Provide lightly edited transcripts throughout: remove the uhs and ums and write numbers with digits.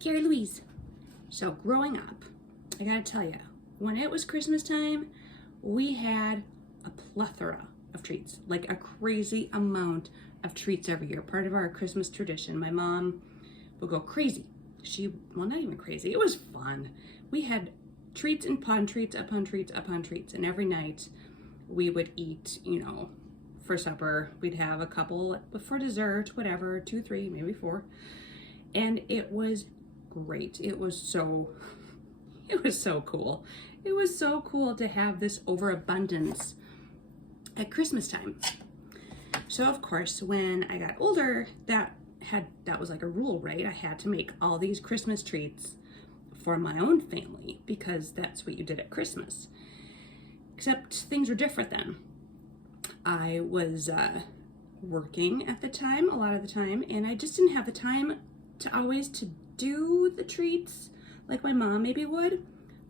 Scary Louise. So growing up, I gotta tell you, when it was Christmas time, we had a plethora of treats, like a crazy amount of treats every year. Part of our Christmas tradition. My mom would go crazy. Well, not even crazy. It was fun. We had treats upon treats upon treats upon treats, and every night we would eat, for supper. We'd have a couple for dessert, whatever, 2, 3, maybe 4. And it was great. It was so cool. It was so cool to have this overabundance at Christmas time. So of course, when I got older, that was like a rule, right? I had to make all these Christmas treats for my own family because that's what you did at Christmas. Except things were different then. I was working at the time, a lot of the time, and I just didn't have the time to do the treats like my mom maybe would.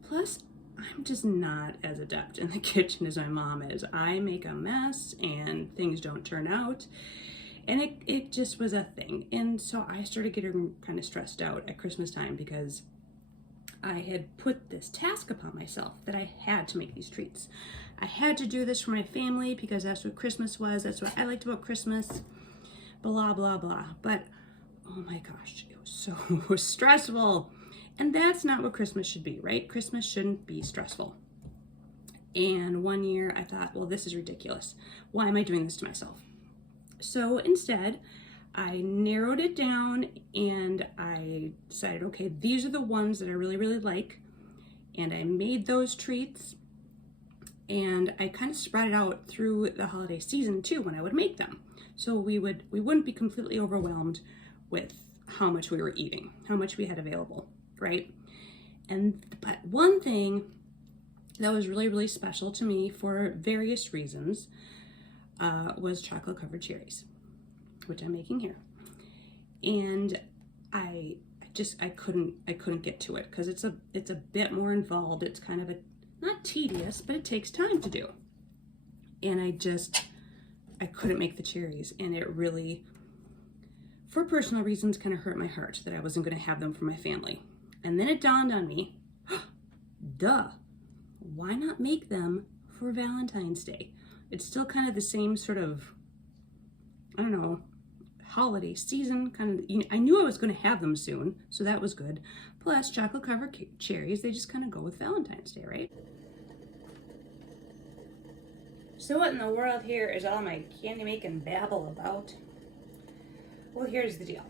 Plus, I'm just not as adept in the kitchen as my mom is. I make a mess and things don't turn out. And it just was a thing. And so I started getting kind of stressed out at Christmas time because I had put this task upon myself that I had to make these treats. I had to do this for my family because that's what Christmas was. That's what I liked about Christmas. Blah, blah, blah. But oh my gosh, it was so stressful. And that's not what Christmas should be, right? Christmas shouldn't be stressful. And one year I thought, well, this is ridiculous. Why am I doing this to myself? So instead, I narrowed it down and I decided, okay, these are the ones that I really, really like. And I made those treats and I kind of spread it out through the holiday season too when I would make them. So we wouldn't be completely overwhelmed with how much we were eating, how much we had available, right? But one thing that was really, really special to me for various reasons was chocolate covered cherries, which I'm making here. And I couldn't get to it because it's a bit more involved. It's kind of not tedious, but it takes time to do. And I couldn't make the cherries, and it really, for personal reasons, kind of hurt my heart that I wasn't going to have them for my family. And then it dawned on me, duh, why not make them for Valentine's Day? It's still kind of the same sort of, I don't know, holiday season kind of. I knew I was going to have them soon, so that was good. Plus, chocolate covered cherries, they just kind of go with Valentine's Day, right? So what in the world here is all my candy making babble about? Well, here's the deal.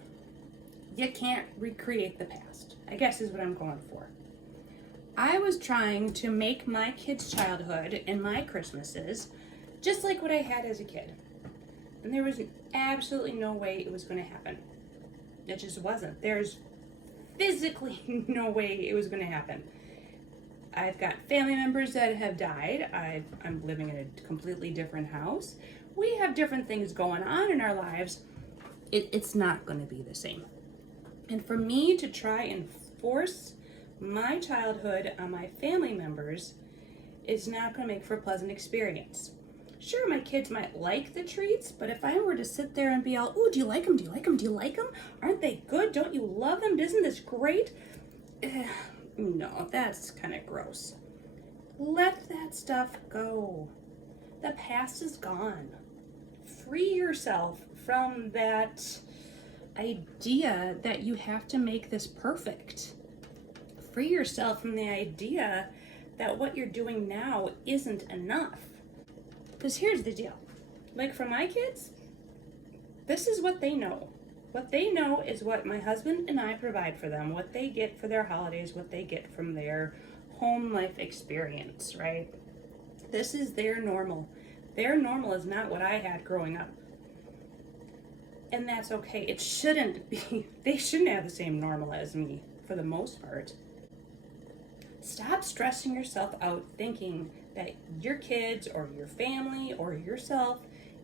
You can't recreate the past, I guess is what I'm going for. I was trying to make my kids' childhood and my Christmases just like what I had as a kid. And there was absolutely no way it was going to happen. It just wasn't. There's physically no way it was going to happen. I've got family members that have died. I'm living in a completely different house. We have different things going on in our lives. It's not going to be the same. And for me to try and force my childhood on my family members is not going to make for a pleasant experience. Sure, my kids might like the treats, but if I were to sit there and be all, ooh, do you like them? Do you like them? Do you like them? Aren't they good? Don't you love them? Isn't this great? No, that's kind of gross. Let that stuff go. The past is gone. Free yourself from that idea that you have to make this perfect. Free yourself from the idea that what you're doing now isn't enough. Because here's the deal. Like for my kids, this is what they know. What they know is what my husband and I provide for them, what they get for their holidays, what they get from their home life experience, right? This is their normal. Their normal is not what I had growing up. And that's okay. It shouldn't be. They shouldn't have the same normal as me for the most part. Stop stressing yourself out thinking that your kids or your family or yourself,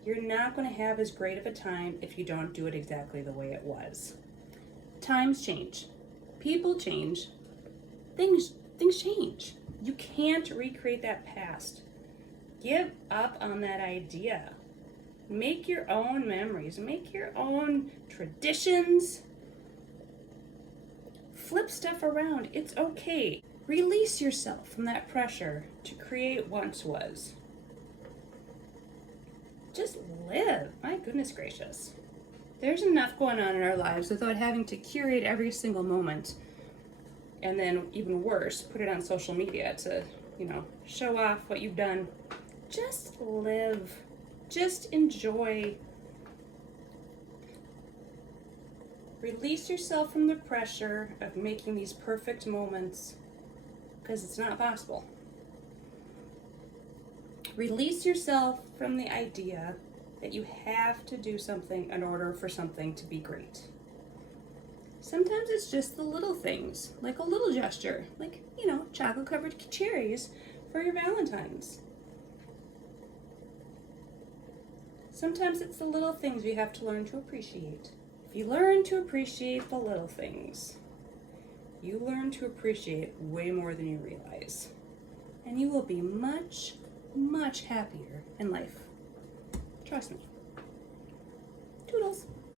you're not going to have as great of a time if you don't do it exactly the way it was. Times change. People change. Things change. You can't recreate that past. Give up on that idea. Make your own memories. Make your own traditions. Flip stuff around. It's okay. Release yourself from that pressure to create once was. Just live. My goodness gracious. There's enough going on in our lives without having to curate every single moment. And then, even worse, put it on social media to, show off what you've done. Just live. Just enjoy. Release yourself from the pressure of making these perfect moments, because it's not possible. Release yourself from the idea that you have to do something in order for something to be great. Sometimes it's just the little things, like a little gesture, like, chocolate-covered cherries for your Valentine's. Sometimes it's the little things we have to learn to appreciate. If you learn to appreciate the little things, you learn to appreciate way more than you realize. And you will be much, much happier in life. Trust me. Toodles.